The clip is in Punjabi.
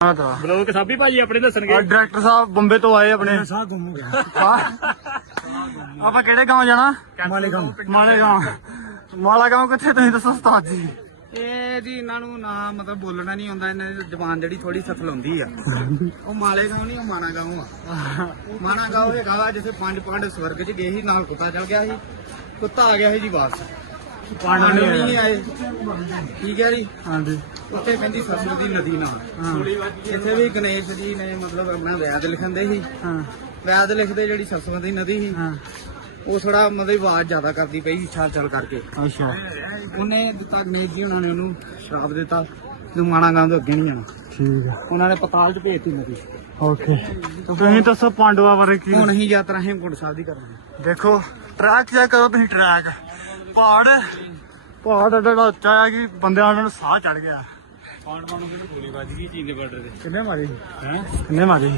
ਬਲੌਗ ਸਾਬੀ ਭਾਜੀ ਆਪਣੇ ਦੱਸਣਗੇ। ਡਾਇਰੈਕਟਰ ਸਾਹਿਬ ਬੰਬੇ ਤੋਂ ਆਏ ਆਪਣੇ। ਸਾਹ ਗੁੰਮ ਗਿਆ। ਆਪਾਂ ਕਿਹੜੇ ਗਾਂव ਜਾਣਾ? ਮਾਲੇਗਾਂव। ਮਾਲੇਗਾਂव ਕਿੱਥੇ ਤੁਸੀਂ ਦੱਸੋ ਉਸਤਾਦ ਜੀ। ਇਹ ਜੀ ਇਹਨਾਂ ਨੂੰ ਨਾ ਮਤਲਬ ਬੋਲਣਾ ਨਹੀਂ ਆਉਂਦਾ, ਇਹਨਾਂ ਦੀ ਜ਼ਬਾਨ ਜਿਹੜੀ ਥੋੜੀ ਸਖਲਾਉਂਦੀ ਆ। ਉਹ ਮਾਲੇਗਾਂव ਨਹੀਂ, ਉਹ ਮਾਨਾਗਾਂव ਆ। ਮਾਨਾਗਾਂव ਹੈਗਾ ਵਾ ਜਿੱਥੇ 5 ਪਾਂਡਵ ਸਵਰਗ 'ਚ ਗਏ ਸੀ, ਨਾਲ ਕੁੱਤਾ ਚਲ ਗਿਆ ਸੀ, ਕੁੱਤਾ ਆ ਗਿਆ ਸੀ ਜੀ ਵਾਪਸ। ਪਾਂਡਵ ਨਹੀਂ ਆਏ, ਠੀਕ ਹੈ ਜੀ। ਹਾਂਜੀ ਉੱਥੇ ਕਹਿੰਦੀ ਸਰਸਵਤੀ ਨਦੀ ਨਾਲ। ਇੱਥੇ ਵੀ ਗਣੇਸ਼ ਜੀ ਨੇ ਮਤਲਬ ਆਪਣਾ ਵੈਦ ਲਿਖਦੇ ਸੀ। ਵੈਦ ਲਿਖਦੇ ਜਿਹੜੀ ਸਰਸਵਤੀ ਨਦੀ ਸੀ ਉਹ ਥੋੜਾ ਮਤਲਬ ਆਵਾਜ਼ ਜ਼ਿਆਦਾ ਕਰਦੀ ਪਈ ਸੀ ਛਾਲ ਛਾਲ ਕਰਕੇ। ਅੱਛਾ ਉਹਨੇ ਦਿੱਤਾ, ਗਣੇਸ਼ ਜੀ ਉਹਨਾਂ ਨੇ ਉਹਨੂੰ ਸ਼ਰਾਪ ਦਿੱਤਾ ਤੂੰ ਮਾਨਾਗਾਂव ਤੋਂ ਅੱਗੇ ਨਹੀਂ ਜਾਣਾ। ਠੀਕ ਹੈ, ਉਹਨਾਂ ਨੇ ਪਤਾਲ 'ਚ ਭੇਜਤੀ ਨਦੀ। ਓਕੇ। ਤੁਸੀਂ ਦੱਸੋ ਪਾਂਡਵਾ ਬਾਰੇ ਕੀ? ਹੁਣ ਅਸੀਂ ਯਾਤਰਾ ਹੇਮਕੁੰਟ ਸਾਹਿਬ ਦੀ ਕਰਨੀ। ਦੇਖੋ ਟਰੈਕ ਚੈੱਕ ਕਰੋ ਤੁਸੀਂ, ਟਰੈਕ ਪਹਾੜ ਏਡਾ ਉੱਚਾ ਆ ਕਿ ਬੰਦਿਆਂ ਨੂੰ ਸਾਹ ਚੜ ਗਿਆ। ਪਾਂਡਵਾਂ ਨੂੰ ਗੋਲੀ ਵੱਜ ਗਈ ਚੀਨ ਦੇ ਬਾਰਡਰ ਤੇ। ਕਿੰਨੇ ਮਾਰੇ? ਕਿੰਨੇ ਮਾਰੇ?